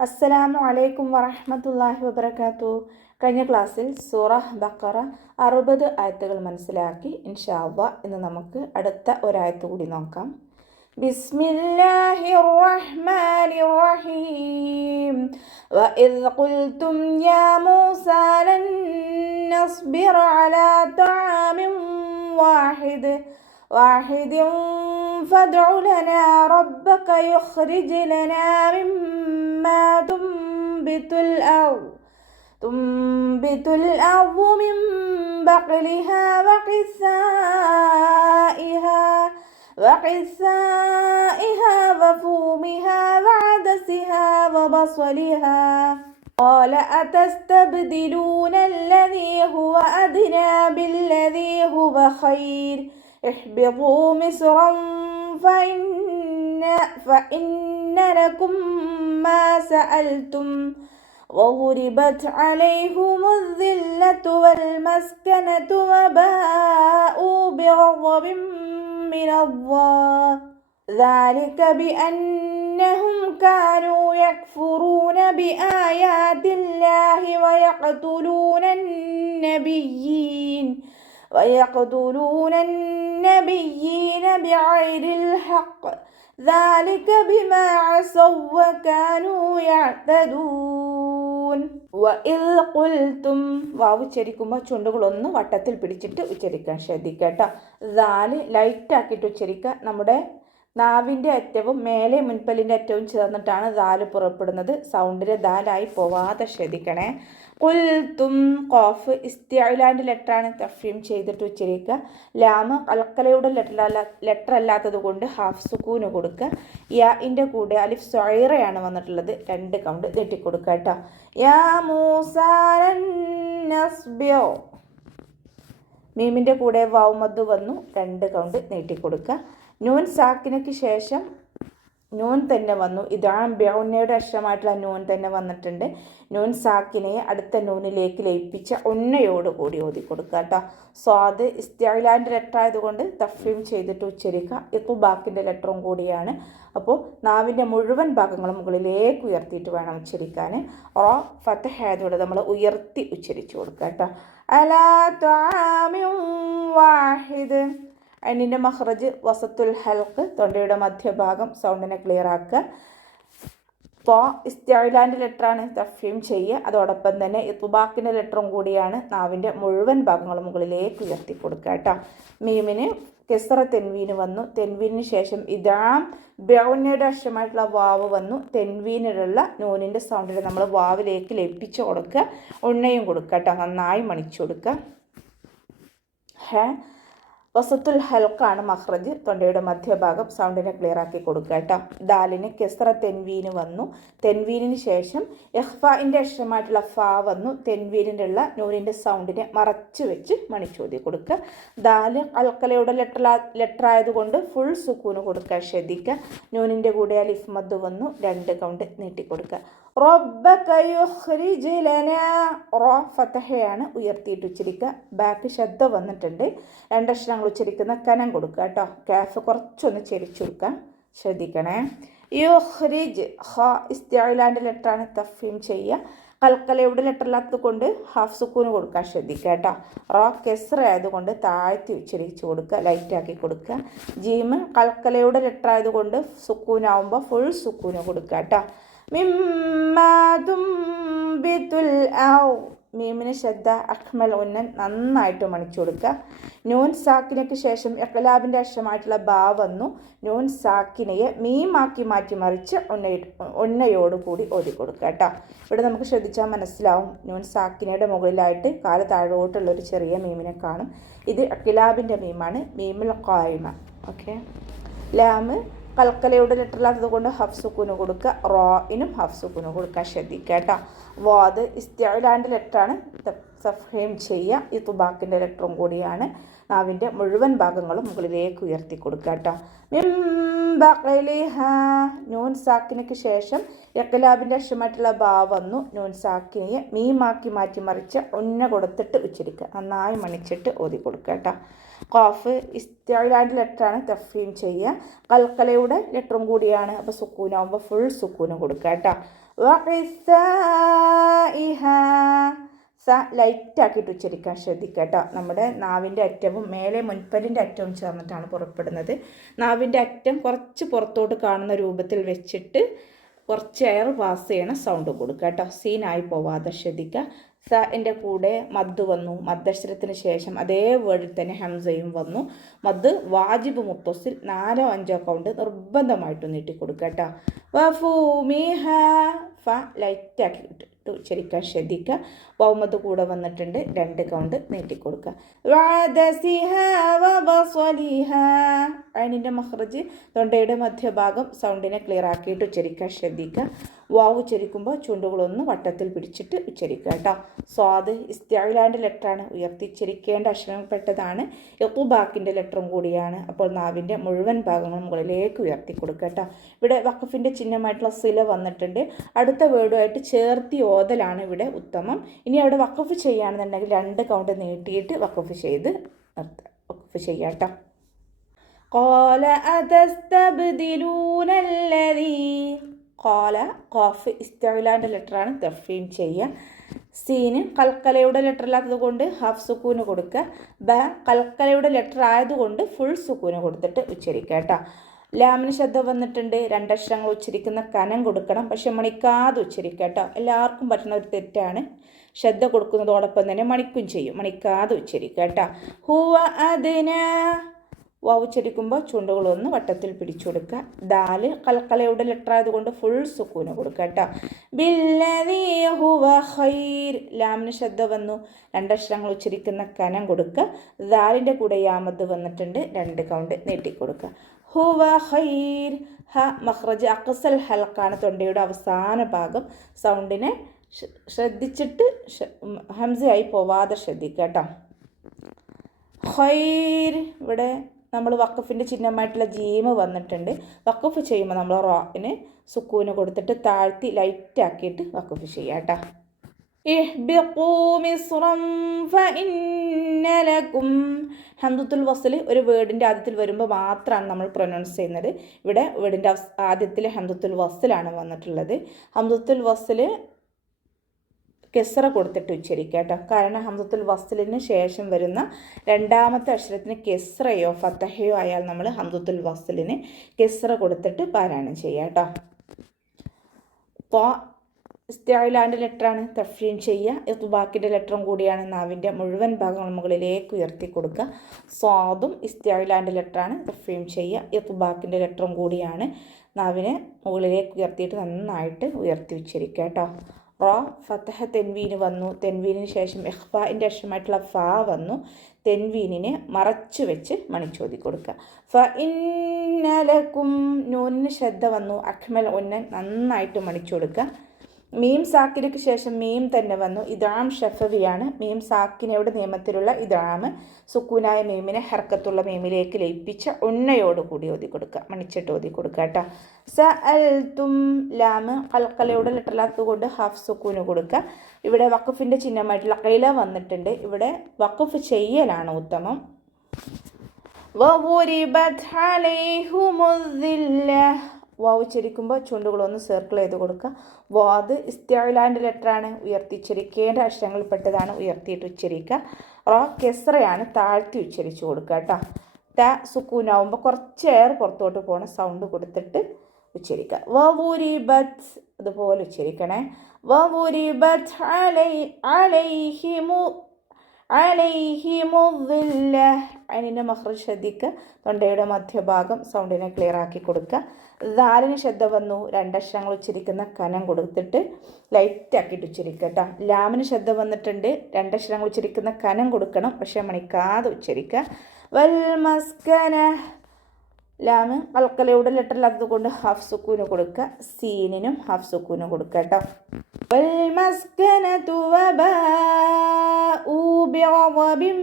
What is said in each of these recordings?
അസ്സലാമു അലൈക്കും വറഹ്മത്തുള്ളാഹി വബറകാതുഹു. കഴിഞ്ഞ ക്ലാസ്സിൽ സൂറ ബഖറ 60 ആയത്തുകൾ മനസ്സിലാക്കി. ഇൻഷാ അല്ലാഹ് ഇന്ന് നമുക്ക് അടുത്ത ഒരായത്ത് കൂടി നോക്കാം. ബിസ്മില്ലാഹിർ റഹ്മാനിർ റഹീം. വഇദ് ഖുൽതും യാ മൂസാ ലൻ നസ്ബിറ അലാ തആമിൻ വാഹിദ് فادع لنا ربك يخرج لنا مما تنبت الأرض من بقلها وقثائها وفومها وعدسها وبصلها قال أتستبدلون الذي هو أدنى بالذي هو خير اهبطوا مصرا فإن لكم ما سألتم وضربت عليهم الذلة والمسكنة وباءوا بغضب من الله ذلك بأنهم كانوا يكفرون بآيات الله ويقتلون النبيين بغير الحق ذلك بما عصوا وكانوا يعتدون. വഇദ് ഖുൽതും വാവ് ഉച്ചരിക്കുമ്പോൾ ചുണ്ടുകളൊന്ന് വട്ടത്തിൽ പിടിച്ചിട്ട് ഉച്ചരിക്കാൻ ശ്രദ്ധിക്കുക കേട്ടോ. ദാല് ലൈറ്റ് ആക്കിയിട്ട് ഉച്ചരിക്കുക. നമ്മുടെ നാവിൻ്റെ അറ്റവും മേലെ മുൻപല്ലിൻ്റെ അറ്റവും ചേർന്നിട്ടാണ് ദാല് പുറപ്പെടുന്നത്. സൗണ്ടിന് ദാലായി പോവാതെ ശ്രദ്ധിക്കണേ. ഖുൽതും ഖാഫ് ഇസ്തിഅലാൻ്റെ ലെറ്ററാണ്, തഫ്ഹീം ചെയ്തിട്ട് ഉച്ചരിക്കുക. ലാമ് കൽക്കലയുടെ ലെറ്റർ അല്ലാത്തത് കൊണ്ട് ഹാഫ് സുക്കൂന് കൊടുക്കുക. യാഇൻ്റെ കൂടെ അലിഫ് സ്വൈറയാണ് വന്നിട്ടുള്ളത്, 2 കൗണ്ട് നീട്ടിക്കൊടുക്കുക കേട്ടോ. യാ മൂസാ ലൻ നസ്ബിർ, മീമിൻ്റെ കൂടെ വാവ് മദ് വന്നു, 2 കൗണ്ട് നീട്ടിക്കൊടുക്കുക. നൂൻ സാക്കിനയ്ക്ക് ശേഷം നൂൻ തന്നെ വന്നു. ഇതാണ് ബൗന്നയുടെ അക്ഷരമായിട്ടുള്ള നൂൻ തന്നെ വന്നിട്ടുണ്ട്. നൂൻ സാക്കിനെ അടുത്ത നൂനിലേക്ക് ലയിപ്പിച്ച ഉന്നയോട് കൂടി ഓതി കൊടുക്കുക കേട്ടോ. സ്വാദ് ഇസ്തിഅലാൻ്റെ ലെറ്റർ ആയതുകൊണ്ട് തഫ്ഹീം ചെയ്തിട്ട് ഉച്ചരിക്കുക. ഇഖ്ബാക്കിൻ്റെ ലെറ്ററും കൂടിയാണ്. അപ്പോൾ നാവിൻ്റെ മുഴുവൻ ഭാഗങ്ങളും മുകളിലേക്ക് ഉയർത്തിയിട്ട് വേണം ഉച്ചരിക്കാൻ. റ ഫതഹ ആയതുകൊണ്ട് നമ്മൾ ഉയർത്തി ഉച്ചരിച്ചു കൊടുക്കുക കേട്ടോ. അലാ തആമിൻ വാഹിദ്, അതിൻ്റെ മഖ്റജ് വസത്തുൽ ഹൽക്ക്, തൊണ്ടയുടെ മധ്യഭാഗം, സൗണ്ടിനെ ക്ലിയർ ആക്കുക. ത്വ ഇസ്തിഅലാൻ്റെ ലെറ്ററാണ്, തഫ്ഹീം ചെയ്യുക. അതോടൊപ്പം തന്നെ ഇത്ബാക്കിൻ്റെ ലെറ്ററും കൂടിയാണ്. നാവിൻ്റെ മുഴുവൻ ഭാഗങ്ങളും മുകളിലേക്ക് ഉയർത്തി കൊടുക്കുക കേട്ടോ. മീമിന് കെസ്റ തെൻവീന് വന്നു. തെൻവീനിന് ശേഷം ഇദാം ബൗന്നയുടെ അക്ഷരമായിട്ടുള്ള വാവ് വന്നു. തെൻവീനിലുള്ള നൂനിൻ്റെ സൗണ്ടിൽ നമ്മൾ വാവിലേക്ക് ലയിപ്പിച്ച് കൊടുക്കുക. ഉണ്ണയും കൊടുക്കുക കേട്ടോ. നന്നായി മണിച്ചു കൊടുക്കുക. വസത്തുൽ ഹൽക്കാണ് മഖ്റജ്, തൊണ്ടയുടെ മധ്യഭാഗം, സൗണ്ടിനെ ക്ലിയർ ആക്കി കൊടുക്കുക കേട്ടോ. ദാലിന് കെസ്റ തെൻവീന് വന്നു. തെൻവീനിന് ശേഷം ഇഖ്ഫാഇൻ്റെ അക്ഷരമായിട്ടുള്ള ഫാ വന്നു. തെൻവീനിലുള്ള നൂനിൻ്റെ സൗണ്ടിനെ മറച്ച് വെച്ച് മണിച്ചോതി കൊടുക്കുക. ദാല് അൽക്കലയുടെ ലെറ്റർ ആയതുകൊണ്ട് ഫുൾ സുക്കൂന് കൊടുക്കുക, ശ്രദ്ധിക്കുക. നൂനിൻ്റെ കൂടെ അലിഫ് മദ് വന്നു, 2 കൗണ്ട് നീട്ടിക്കൊടുക്കുക. റബ്ബക യുഖ്രിജ് ലനാ, റ ഫതഹയാണ്, ഉയർത്തിയിട്ട് ഉച്ചരിക്കുക. ബാക്ക് ശബ്ദ വന്നിട്ടുണ്ട്. 2 അക്ഷരങ്ങൾ ഉച്ചരിക്കുന്ന കനം കൊടുക്കുക കേട്ടോ. കാഫ് കുറച്ചൊന്ന് ചെരിച്ചു കൊടുക്കുക, ശ്രദ്ധിക്കണേ. യുഖ്രിജ് ഹ ഇസ്തിഅലാൻ്റെ ലെറ്ററാണ്, തഫ്ഹീം ചെയ്യുക. കൽക്കലയുടെ ലെറ്റർ അല്ലാത്തത് കൊണ്ട് ഹാഫ് സുക്കൂന് കൊടുക്കാൻ ശ്രദ്ധിക്കുക കേട്ടോ. റ കെസ്റ ആയതുകൊണ്ട് താഴ്ത്തി ഉച്ചരിച്ചു കൊടുക്കുക, ലൈറ്റാക്കി കൊടുക്കുക. ജീമ് കൽക്കലയുടെ ലെറ്റർ ആയതുകൊണ്ട് സുക്കൂനാവുമ്പോൾ ഫുൾ സുക്കൂന് കൊടുക്കുക കേട്ടോ. മീമിന് ശബ്ദ അഖ്മൽ ഉന്നൻ, നന്നായിട്ട് മണിച്ചു കൊടുക്കുക. നൂൻ സാക്കിനയ്ക്ക് ശേഷം ഇഖ്ലാബിൻ്റെ അക്ഷരമായിട്ടുള്ള ബാ വന്നു. നൂൻ സാക്കിനയെ മീമാക്കി മാറ്റി മറിച്ച് ഉന്നയോട് കൂടി ഓതി കൊടുക്കുക കേട്ടോ. ഇവിടെ നമുക്ക് ശ്രദ്ധിച്ചാൽ മനസ്സിലാവും, നൂൻ സാക്കിനയുടെ മുകളിലായിട്ട് കാല് താഴോട്ടുള്ളൊരു ചെറിയ മീമിനെ കാണും. ഇത് ഇഖ്ലാബിൻ്റെ മീമാണ്, മീമുൽ ഖായിമ. ഓക്കെ. ലാമ് കൽക്കലയുടെ ലെറ്റർ അല്ലാത്തത് കൊണ്ട് ഹഫ് സുക്കൂന് കൊടുക്കുക. റോയിനും ഹഫ് സുക്കൂന് കൊടുക്കാൻ ശ്രദ്ധിക്കുക കേട്ടോ. വാദ് ഇസ്തിഅലാൻ്റെ ലെറ്ററാണ്, തഫ്ഹീം ചെയ്യുക. ഇത്ബാക്കിൻ്റെ ലെറ്ററും കൂടിയാണ്. നാവിൻ്റെ മുഴുവൻ ഭാഗങ്ങളും മുകളിലേക്ക് ഉയർത്തി കൊടുക്കുക കേട്ടോ. മിൻ ബഖലിഹ നൂൻ സാക്കിനയ്ക്ക് ശേഷം ഇഖ്ലാബിൻ്റെ അക്ഷരമായിട്ടുള്ള ബാ വന്നു. നൂൻ സാക്കിനെ മീമാക്കി മാറ്റിമറിച്ച് ഉന്ന കൊടുത്തിട്ട് ഉച്ചരിക്കുക. നന്നായി മണിച്ചിട്ട് ഓതി കൊടുക്കുക കേട്ടോ. ഖാഫ് ഇസ്തിഅലാൻ്റെ ലെറ്ററാണ്, തഫ്ഹീം ചെയ്യുക. ഖൽഖലയുടെ ലെറ്ററും കൂടിയാണ്, അപ്പോൾ സുക്കൂനാവുമ്പോൾ ഫുൾ സുക്കൂന് കൊടുക്കുക കേട്ടോ. വഖിസാഇഹ സ ലൈറ്റാക്കിയിട്ട് ഉച്ചരിക്കാൻ ശ്രദ്ധിക്കുക കേട്ടോ. നമ്മുടെ നാവിൻ്റെ അറ്റവും മേലെ മുൻപല്ലിൻ്റെ അറ്റവും ചേർന്നിട്ടാണ് പുറപ്പെടുന്നത്. നാവിൻ്റെ അറ്റം കുറച്ച് പുറത്തോട്ട് കാണുന്ന രൂപത്തിൽ വെച്ചിട്ട് കുറച്ച് എയർ പാസ് ചെയ്യണ സൗണ്ട് കൊടുക്കുക കേട്ടോ. സീനായി പോവാതെ ശ്രദ്ധിക്കുക. സ എൻ്റെ കൂടെ മദ് വന്നു. മദ്ദക്ഷരത്തിന് ശേഷം അതേ വേർഡിൽ തന്നെ ഹംസയും വന്നു. മദ് വാജിബ് മുത്തസിൽ 4-5 കൗണ്ട് നിർബന്ധമായിട്ട് നീട്ടിക്കൊടുക്കുക കേട്ടോ. വഫൂമിഹ ഫ ലൈറ്റാക്കി ഉച്ചരിക്കാൻ ശ്രദ്ധിക്കുക. വൗമത് കൂടെ വന്നിട്ടുണ്ട്, 2 കൗണ്ട് നീട്ടിക്കൊടുക്കുക. അതിൻ്റെ മഹ്റജ് തൊണ്ടയുടെ മധ്യഭാഗം സൗണ്ടിനെ ക്ലിയർ ആക്കിയിട്ട് ഉച്ചരിക്കാൻ ശ്രദ്ധിക്കുക. വാവ് ഉച്ചരിക്കുമ്പോൾ ചുണ്ടുകളൊന്ന് വട്ടത്തിൽ പിടിച്ചിട്ട് ഉച്ചരിക്കുക കേട്ടോ. സ്വാദ് ഇസ്തിഅലാൻ്റെ ലെറ്ററാണ്, ഉയർത്തിച്ചരിക്കേണ്ട അക്ഷരപ്പെട്ടതാണ്. ഇഖ്ബാക്കിൻ്റെ ലെറ്ററും കൂടിയാണ്. അപ്പോൾ നാവിൻ്റെ മുഴുവൻ ഭാഗങ്ങളും മുകളിലേക്ക് ഉയർത്തി കൊടുക്കുക കേട്ടോ. ഇവിടെ വഖഫിൻ്റെ ചിഹ്നമായിട്ടുള്ള സില വന്നിട്ടുണ്ട്. അടുത്ത വേർഡുമായിട്ട് ചേർത്തി ഓതലാണ് ഇവിടെ ഉത്തമം. ഇനി അവിടെ വഖഫ് ചെയ്യുകയാണെന്നുണ്ടെങ്കിൽ 2 കൗണ്ട് നീട്ടിയിട്ട് വഖഫ് ചെയ്ത് വഖഫ് ചെയ്യാം കേട്ടോ. ഖാല അതസ്തബ്ദിലൂന അല്ലദീ ഖാല ഖാഫ് ഇസ്തിഅലാൻ്റെ ലെറ്ററാണ്, തഫ്ഹീം ചെയ്യുക. സീന് കൽക്കലയുടെ ലെറ്റർ അല്ലാത്തത് കൊണ്ട് ഹാഫ് സുക്കൂന് കൊടുക്കുക. ബ കൽക്കലയുടെ ലെറ്റർ ആയതുകൊണ്ട് ഫുൾ സുക്കൂന് കൊടുത്തിട്ട് ഉച്ചരിക്കുക കേട്ടോ. ലാമിന് ശബ്ദ വന്നിട്ടുണ്ട്. 2 അക്ഷരങ്ങൾ ഉച്ചരിക്കുന്ന കനം കൊടുക്കണം, പക്ഷെ മണിക്കാതെ ഉച്ചരിക്കുക കേട്ടോ. എല്ലാവർക്കും പറ്റുന്ന ഒരു തെറ്റാണ്. ശ്രദ്ധ കൊടുക്കുന്നതോടൊപ്പം തന്നെ മണിക്കും ചെയ്യും, മണിക്കാതെ ഉച്ചരിക്കുക കേട്ടോ. ഹുവ അദ്ന വാവ് ഉച്ചരിക്കുമ്പോൾ ചുണ്ടുകളൊന്ന് വട്ടത്തിൽ പിടിച്ചു കൊടുക്കുക. ദാല് കൽക്കലയുടെ ലെറ്റർ ആയതുകൊണ്ട് ഫുൾ സുക്കൂന് കൊടുക്കുക കേട്ടോ. ബില്ലദീ ഹുവ ഖൈർ ലാമിന് ശബ്ദ വന്നു. 2 അക്ഷരങ്ങൾ ഉച്ചരിക്കുന്ന കനം കൊടുക്കുക. ദാലിൻ്റെ കൂടെ യാമദ് വന്നിട്ടുണ്ട്, 2 കൗണ്ട് നീട്ടിക്കൊടുക്കുക. ഹുവ ഖൈർ ഹ മഖ്റജ് അഖ്സൽ ഹൽക്കാണ്, തൊണ്ടയുടെ അവസാന ഭാഗം. സൗണ്ടിനെ ശ്രദ്ധിച്ചിട്ട് ഹംസയായി പോവാതെ ശ്രദ്ധിക്കുക കേട്ടോ. ഖൈർ ഇവിടെ നമ്മൾ വഖഫിൻ്റെ ചിഹ്നമായിട്ടുള്ള ജീമ് വന്നിട്ടുണ്ട്. വഖഫ് ചെയ്യുമ്പോൾ നമ്മൾ റാന് സുക്കൂന് കൊടുത്തിട്ട് താഴ്ത്തി ലൈറ്റാക്കിയിട്ട് വഖഫ് ചെയ്യാം കേട്ടോ. ഇഹ്ബിഖൂ മിസ്റൻ ഫഇന്ന ലക്കും ഹംദത്തുൽ വസ്ൽ ഒരു വേർഡിൻ്റെ ആദ്യത്തിൽ വരുമ്പോൾ മാത്രമാണ് നമ്മൾ പ്രൊനൗൺസ് ചെയ്യുന്നത്. ഇവിടെ വേർഡിൻ്റെ ആദ്യത്തിൽ ഹംദത്തുൽ വസ്ലാണ് വന്നിട്ടുള്ളത്. ഹംദത്തുൽ വസ്ൽ കെസ്റ കൊടുത്തിട്ട് ഉച്ചരിക്കുക കേട്ടോ. കാരണം ഹംസത്തുൽ വസ്ലിന് ശേഷം വരുന്ന 2ാമത്തെ അക്ഷരത്തിന് കെസ്റയോ ഫത്തഹയോ ആയാൽ നമ്മൾ ഹംസത്തുൽ വസ്ലിന് കെസ്റ കൊടുത്തിട്ട് പാരായണം ചെയ്യുക കേട്ടോ. ഇപ്പോൾ ഇസ്തിഅലാൻ്റെ ലെറ്ററാണ്, തഫ്ഹീം ചെയ്യുക. ഇഖ്ബാക്കിൻ്റെ ലെറ്ററും കൂടിയാണ്. നാവിൻ്റെ മുഴുവൻ ഭാഗങ്ങളും മുകളിലേക്ക് ഉയർത്തി കൊടുക്കുക. സ്വാദും ഇസ്തിഅലാൻ്റെ ലെറ്ററാണ്, തഫ്ഹീം ചെയ്യുക. ഇഖ്ബാക്കിൻ്റെ ലെറ്ററും കൂടിയാണ്. നാവിനെ മുകളിലേക്ക് ഉയർത്തിയിട്ട് നന്നായിട്ട് ഉയർത്തി ഉച്ചരിക്കുക കേട്ടോ. റ ഫത്തഹ തെൻവീന് വന്നു. തെൻവീനിന് ശേഷം ഇഖ്ഫാഇൻ്റെ അക്ഷരമായിട്ടുള്ള ഫാ വന്നു. തെൻവീനിനെ മറച്ചു വെച്ച് മണിച്ചോതി കൊടുക്കുക. ഫ ഇന്ന ലക്കും നൂനിന് ശ്രദ്ധ വന്നു. അഖ്മൽ ഉന്നൻ നന്നായിട്ട് മണിച്ചു കൊടുക്കുക. മീം സാക്കിനയ്ക്ക് ശേഷം മീം തന്നെ വന്നു. ഇദാം ഷഫവിയാണ്. മീം സാക്കിനയുടെ നിയമത്തിലുള്ള ഇദാം സുക്കൂനായ മീമിനെ ഹർക്കത്തുള്ള മീമിലേക്ക് ലയിപ്പിച്ച ഉന്നയോടുകൂടി ഓതി കൊടുക്കുക, മണിച്ചിട്ട് ഓതി കൊടുക്കുക കേട്ടോ. സഅൽതും ലാമ് കൽക്കലയുടെ ലെറ്ററിലാത്തതുകൊണ്ട് ഹാഫ് സുക്കൂന് കൊടുക്കുക. ഇവിടെ വഖഫിൻ്റെ ചിഹ്നമായിട്ടുള്ള ഖൈല വന്നിട്ടുണ്ട്. ഇവിടെ വഖഫ് ചെയ്യലാണ് ഉത്തമം. വവുരിബത് അലൈഹുമുദ്ദില്ല വാവ് ഉച്ചരിക്കുമ്പോൾ ചുണ്ടുകളൊന്ന് സർക്കിൾ ചെയ്ത് കൊടുക്കുക. വാദ് ഇസ്തിഅലാൻ്റെ ലെറ്ററാണ്, ഉയർത്തിച്ചരിക്കേണ്ട അക്ഷരങ്ങളിൽപ്പെട്ടതാണ്, ഉയർത്തിയിട്ട് ഉച്ചരിക്കുക. റ കെസ്റയാണ്, താഴ്ത്തി ഉച്ചരിച്ച് കൊടുക്കുക കേട്ടോ. ത സുക്കൂനാവുമ്പോൾ കുറച്ച് എയർ പുറത്തോട്ട് പോകണ സൗണ്ട് കൊടുത്തിട്ട് ഉച്ചരിക്കുക. വവുരിബത് അതുപോലെ ഉച്ചരിക്കണേ. വവുരിബത് അലൈഹിമുദ്ദില്ല അതിൻ്റെ മഖ്റജ് ശ്രദ്ധിക്കുക. തൊണ്ടയുടെ മധ്യഭാഗം സൗണ്ടിനെ ക്ലിയർ ആക്കി കൊടുക്കുക. ദാലിന് ശബ്ദ വന്നു. 2 അക്ഷരങ്ങൾ ഉച്ചരിക്കുന്ന കനം കൊടുത്തിട്ട് ലൈറ്റാക്കിയിട്ട് ഉച്ചരിക്കുക കേട്ടോ. ലാമിന് ശബ്ദ വന്നിട്ടുണ്ട്. 2 അക്ഷരങ്ങൾ ഉച്ചരിക്കുന്ന കനം കൊടുക്കണം, പക്ഷേ മണിക്കാതെ ഉച്ചരിക്കുക. വൽ മസ്കന ലാമ് കൽക്കലയുടെ ലെറ്ററിലാത്തത് കൊണ്ട് ഹാഫ് സുക്കൂന് കൊടുക്കുക. സീനിനും ഹാഫ് സുക്കൂന് കൊടുക്കുക കേട്ടോ. വൽ മസ്കനതു വബാഉ ബിഗളബിൻ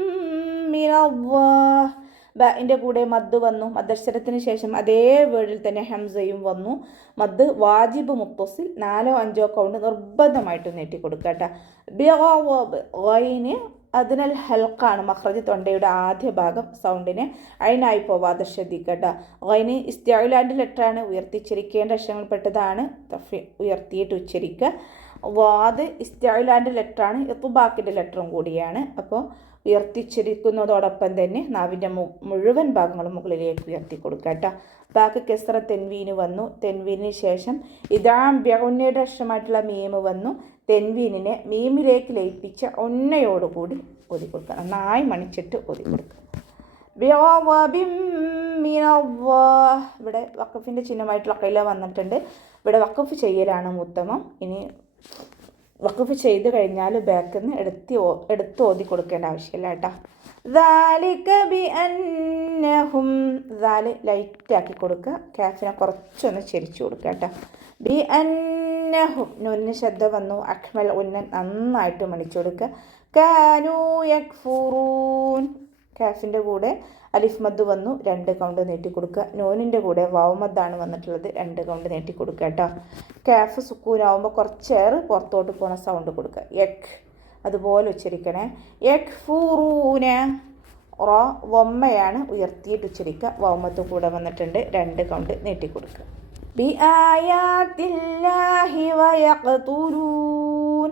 മിനല്ലാഹ്. ബിൻ്റെ കൂടെ മദ് വന്നു. മദ്ദക്ഷരത്തിന് ശേഷം അതേ വേർഡിൽ തന്നെ ഹംസയും വന്നു. മദ് വാജിബ് മുത്തസിൽ 4 5 കൗണ്ട് നിർബന്ധമായിട്ട് നീട്ടി കൊടുക്കുക കേട്ടോ. ബിന് അതിനാൽ ഹൽക്കാണ് മഖ്റജ്, തൊണ്ടയുടെ ആദ്യ ഭാഗം. സൗണ്ടിനെ അയിനായി പോവാതെ ശ്രദ്ധിക്കട്ടോ. ഗൈന് ഇസ്തിഅലാൻ്റെ ലെറ്ററാണ്, ഉയർത്തിച്ചിരിക്കേണ്ട അക്ഷരങ്ങളിൽപ്പെട്ടതാണ്. ഉയർത്തിയിട്ട് ഉച്ചരിക്കുക. വാദ് ഇസ്തിഅലാൻ്റെ ലെറ്ററാണ്, ഇത്ബാക്കിൻ്റെ ലെറ്ററും കൂടിയാണ്. അപ്പോൾ ഉയർത്തിച്ചിരിക്കുന്നതോടൊപ്പം തന്നെ നാവിൻ്റെ മുഴുവൻ ഭാഗങ്ങളും മുകളിലേക്ക് ഉയർത്തി കൊടുക്കുക കേട്ടോ. ബാക്ക് കെസ്ര തെൻവീന് വന്നു. തെൻവീനിന് ശേഷം ഇദാം ബിഉന്നയുടെ അക്ഷരമായിട്ടുള്ള മീം വന്നു. തെൻവീനിനെ മീമിലേക്ക് ലയിപ്പിച്ച ഒന്നയോടുകൂടി ഓതി കൊടുക്കുക. നന്നായി മണിച്ചിട്ട് ഓതി കൊടുക്കുക. ഇവിടെ വഖഫിൻ്റെ ചിഹ്നമായിട്ടുള്ള കൈല വന്നിട്ടുണ്ട്. ഇവിടെ വഖഫ് ചെയ്യലാണ് ഉത്തമം. ഇനി വഖഫ് ചെയ്ത് കഴിഞ്ഞാൽ ബാക്കിൽ നിന്ന് എടുത്ത് ഓതി കൊടുക്കേണ്ട ആവശ്യമില്ല കേട്ടോ. ലൈറ്റാക്കി കൊടുക്കുക. കാഫിനെ കുറച്ചൊന്ന് ചെരിച്ചു കൊടുക്കുക കേട്ടോ. ബി അന്നഹും നൂനിന് ശബ്ദ വന്നു. അഖ്മൽ ഉന്നൻ നന്നായിട്ട് മണിച്ചു കൊടുക്കുക. കാനൂ യക്ഫുറൂൻ. കാഫിൻ്റെ കൂടെ അലിഫ് മദ് വന്നു. 2 കൗണ്ട് നീട്ടി കൊടുക്കുക. നൂനിൻ്റെ കൂടെ വാവ് മദ്ദാണ് വന്നിട്ടുള്ളത്. 2 കൗണ്ട് നീട്ടി കൊടുക്കുക കേട്ടോ. കാഫ് സുക്കൂനാവുമ്പോൾ കുറച്ചേറെ പുറത്തോട്ട് പോകുന്ന സൗണ്ട് കൊടുക്കുക. യക് അതുപോലെ ഉച്ചരിക്കണേ. യക്ഫുറൂന. വമ്മയാണ്, ഉയർത്തിയിട്ട് ഉച്ചരിക്കുക. വാവുമത്തും കൂടെ വന്നിട്ടുണ്ട്. 2 കൗണ്ട് നീട്ടി കൊടുക്കുക. ബിആയാത്തില്ലാഹി വയഖ്തുലൂൻ.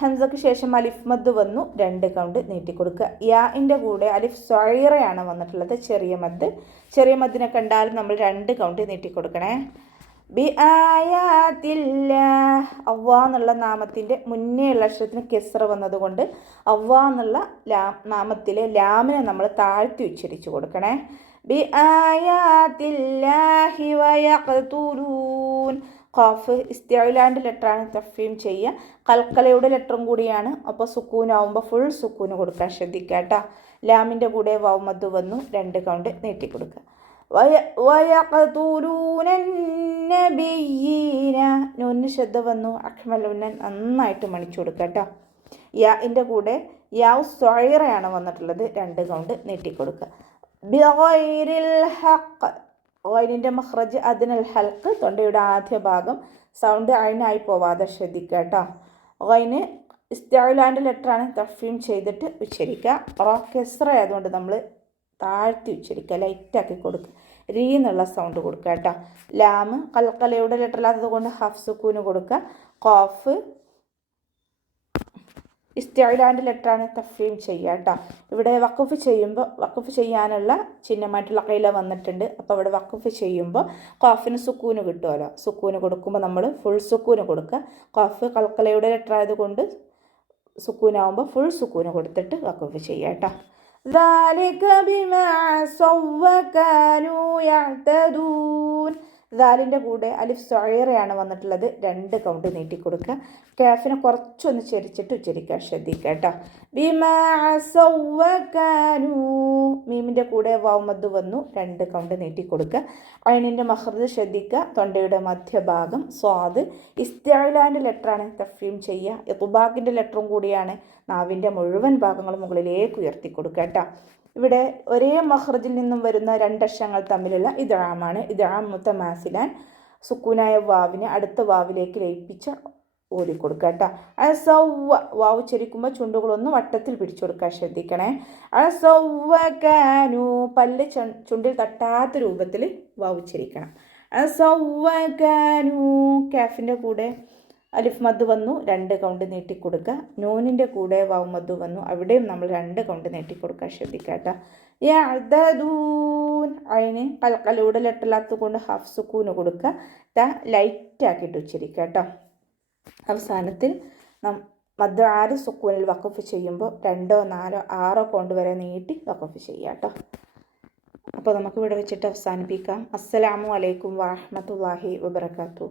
ഹംസക്ക് ശേഷം അലിഫ് മദ് വന്നു. 2 കൗണ്ട് നീട്ടി കൊടുക്കുക. യാഇൻ്റെ കൂടെ അലിഫ് സ്വൈറയാണ് വന്നിട്ടുള്ളത്, ചെറിയ മദ്. ചെറിയ മദ്ദിനെ കണ്ടാൽ നമ്മൾ 2 കൗണ്ട് നീട്ടി കൊടുക്കണേ. ബിആയാത്തില്ലാഹ്. അവ്വാ എന്നുള്ള നാമത്തിൻ്റെ മുന്നേ ഉള്ള അക്ഷരത്തിന് കെസ്റ വന്നതുകൊണ്ട് അവ്വാ എന്നുള്ള നാമത്തിലെ ലാമിനെ നമ്മൾ താഴ്ത്തി ഉച്ചരിച്ചു കൊടുക്കണേ. ബിആയാത്തില്ലാഹി വയഖ്തുലൂൻ. ഖാഫ് ഇസ്തിഅലാൻ്റെ ലെറ്ററാണ്, തഫ്ഹീം ചെയ്യുക. കൽക്കലയുടെ ലെറ്ററും കൂടിയാണ്. അപ്പോൾ സുക്കൂനാവുമ്പോൾ ഫുൾ സുക്കൂന് കൊടുക്കാൻ ശ്രദ്ധിക്കുക കേട്ടോ. ലാമിൻ്റെ കൂടെ വാവ് മദ് വന്നു. 2 കൗണ്ട് നീട്ടി കൊടുക്കുക. വയഖ്തുലൂന നബിയ്യീന. നൂനിന് ശബ്ദ വന്നു. അഖ്മൽ ഉന്നൻ നന്നായിട്ട് മണിച്ചു കൊടുക്കുക കേട്ടോ. യാഇൻ്റെ കൂടെ യാവ് സ്വൈറയാണ് വന്നിട്ടുള്ളത്. 2 കൗണ്ട് നീട്ടി കൊടുക്കുക. ബിഗൈരിൽ ഹഖ്. ഗൈനിൻ്റെ മഖ്റജ് അദ്നൽ ഹൽക്ക്, തൊണ്ടയുടെ ആദ്യ ഭാഗം. സൗണ്ട് അയിനായി പോവാതെ ശ്രദ്ധിക്കുക കേട്ടോ. ഗൈന് ഇസ്തിഅലാൻ്റെ ലെറ്ററാണ്, തഫ്ഹീം ചെയ്തിട്ട് ഉച്ചരിക്കുക. കെസ്റ ആയതുകൊണ്ട് നമ്മൾ താഴ്ത്തി ഉച്ചരിക്കുക, ലൈറ്റാക്കി കൊടുക്കുക. രീ എന്നുള്ള സൗണ്ട് കൊടുക്കുക കേട്ടോ. ലാമ് കൽക്കലയുടെ ലെറ്റർ അല്ലാത്തത് കൊണ്ട് ഹഫ് സുക്കൂന് കൊടുക്കുക. ഖാഫ് ഇസ്തിഅലാൻ്റെ ലെറ്ററാണ്, തഫ്ഹീം ചെയ്യുക കേട്ടോ. ഇവിടെ വഖഫ് ചെയ്യുമ്പോൾ വഖഫ് ചെയ്യാനുള്ള ചിഹ്നമായിട്ടുള്ള കൈല വന്നിട്ടുണ്ട്. അപ്പോൾ ഇവിടെ വഖഫ് ചെയ്യുമ്പോൾ ഖാഫിന് സുക്കൂന് കിട്ടുമല്ലോ. സുക്കൂന് കൊടുക്കുമ്പോൾ നമ്മൾ ഫുൾ സുക്കൂന് കൊടുക്കുക. ഖാഫ് കൽക്കലയുടെ ലെറ്റർ ആയതുകൊണ്ട് സുക്കൂനാവുമ്പോൾ ഫുൾ സുക്കൂന് കൊടുത്തിട്ട് വഖഫ് ചെയ്യുക കേട്ടോ. ذلك بما عصوا وكانوا يعتدون. ദാലിൻ്റെ കൂടെ അലിഫ് സ്വൈറയാണ് വന്നിട്ടുള്ളത്. 2 കൗണ്ട് നീട്ടി കൊടുക്കുക. കാഫിനെ കുറച്ചൊന്ന് ചെരിച്ചിട്ട് ഉച്ചരിക്കാൻ ശ്രദ്ധിക്കുക കേട്ടോ. ബിമാ അസൗ വകാനൂ. മീമിൻ്റെ കൂടെ വാവ് മദ് വന്നു. 2 കൗണ്ട് നീട്ടി കൊടുക്കുക. ഐനിൻ്റെ മഖ്റജ് ശ്രദ്ധിക്കുക. തൊണ്ടയുടെ മധ്യഭാഗം. സ്വാദ് ഇസ്തിഅലാൻ്റെ ലെറ്ററാണ്, തഫ്ഹീം ചെയ്യുക. ഇത്ബാഖിൻ്റെ ലെറ്ററും കൂടിയാണ്. നാവിൻ്റെ മുഴുവൻ ഭാഗങ്ങളും മുകളിലേക്ക് ഉയർത്തി കൊടുക്കുക കേട്ടോ. ഇവിടെ ഒരേ മഖ്റജിൽ നിന്നും വരുന്ന 2 അക്ഷരങ്ങൾ തമ്മിലുള്ള ഇദ്ഗാമാണ്. ഇദ്ഗാം മുതമാസിലാൻ. സുക്കൂനായ വാവിനെ അടുത്ത വാവിലേക്ക് ലയിപ്പിച്ച് ഓതി കൊടുക്കുക കേട്ടോ. അസൗവ. വാവ് ചരിക്കുമ്പോൾ ചുണ്ടുകളൊന്ന് വട്ടത്തിൽ പിടിച്ചു കൊടുക്കാൻ ശ്രദ്ധിക്കണേ. അസൗവകാനു. പല്ല് ചുണ്ടിൽ തട്ടാത്ത രൂപത്തിൽ വാവ് ചരിക്കണം. അസൗവകാനു. കാഫിൻ്റെ കൂടെ അലിഫ് മദ് വന്നു. 2 കൗണ്ട് നീട്ടി കൊടുക്കുക. നൂനിൻ്റെ കൂടെ വാവ് മദ് വന്നു. അവിടെയും നമ്മൾ 2 കൗണ്ട് നീട്ടി കൊടുക്കാൻ ശ്രദ്ധിക്കുക കേട്ടോ. യഅ്തദൂൻ. ഐന് കൽക്കലയുടെ ലെറ്ററില്ലാത്തത് കൊണ്ട് ഹഫ് സുക്കൂന് കൊടുക്കുക. ലൈറ്റാക്കിയിട്ട് ഉച്ചരിക്കുക കേട്ടോ. അവസാനത്തിൽ മദ് 6 സുക്കൂനിൽ വഖഫ് ചെയ്യുമ്പോൾ 2 4 6 കൗണ്ട് വരെ നീട്ടി വഖഫ് ചെയ്യുക കേട്ടോ. അപ്പോൾ നമുക്ക് ഇവിടെ വെച്ചിട്ട് അവസാനിപ്പിക്കാം. അസ്സലാമു അലൈക്കും വറഹ്മത്തുള്ളാഹി വബറകാതുഹു.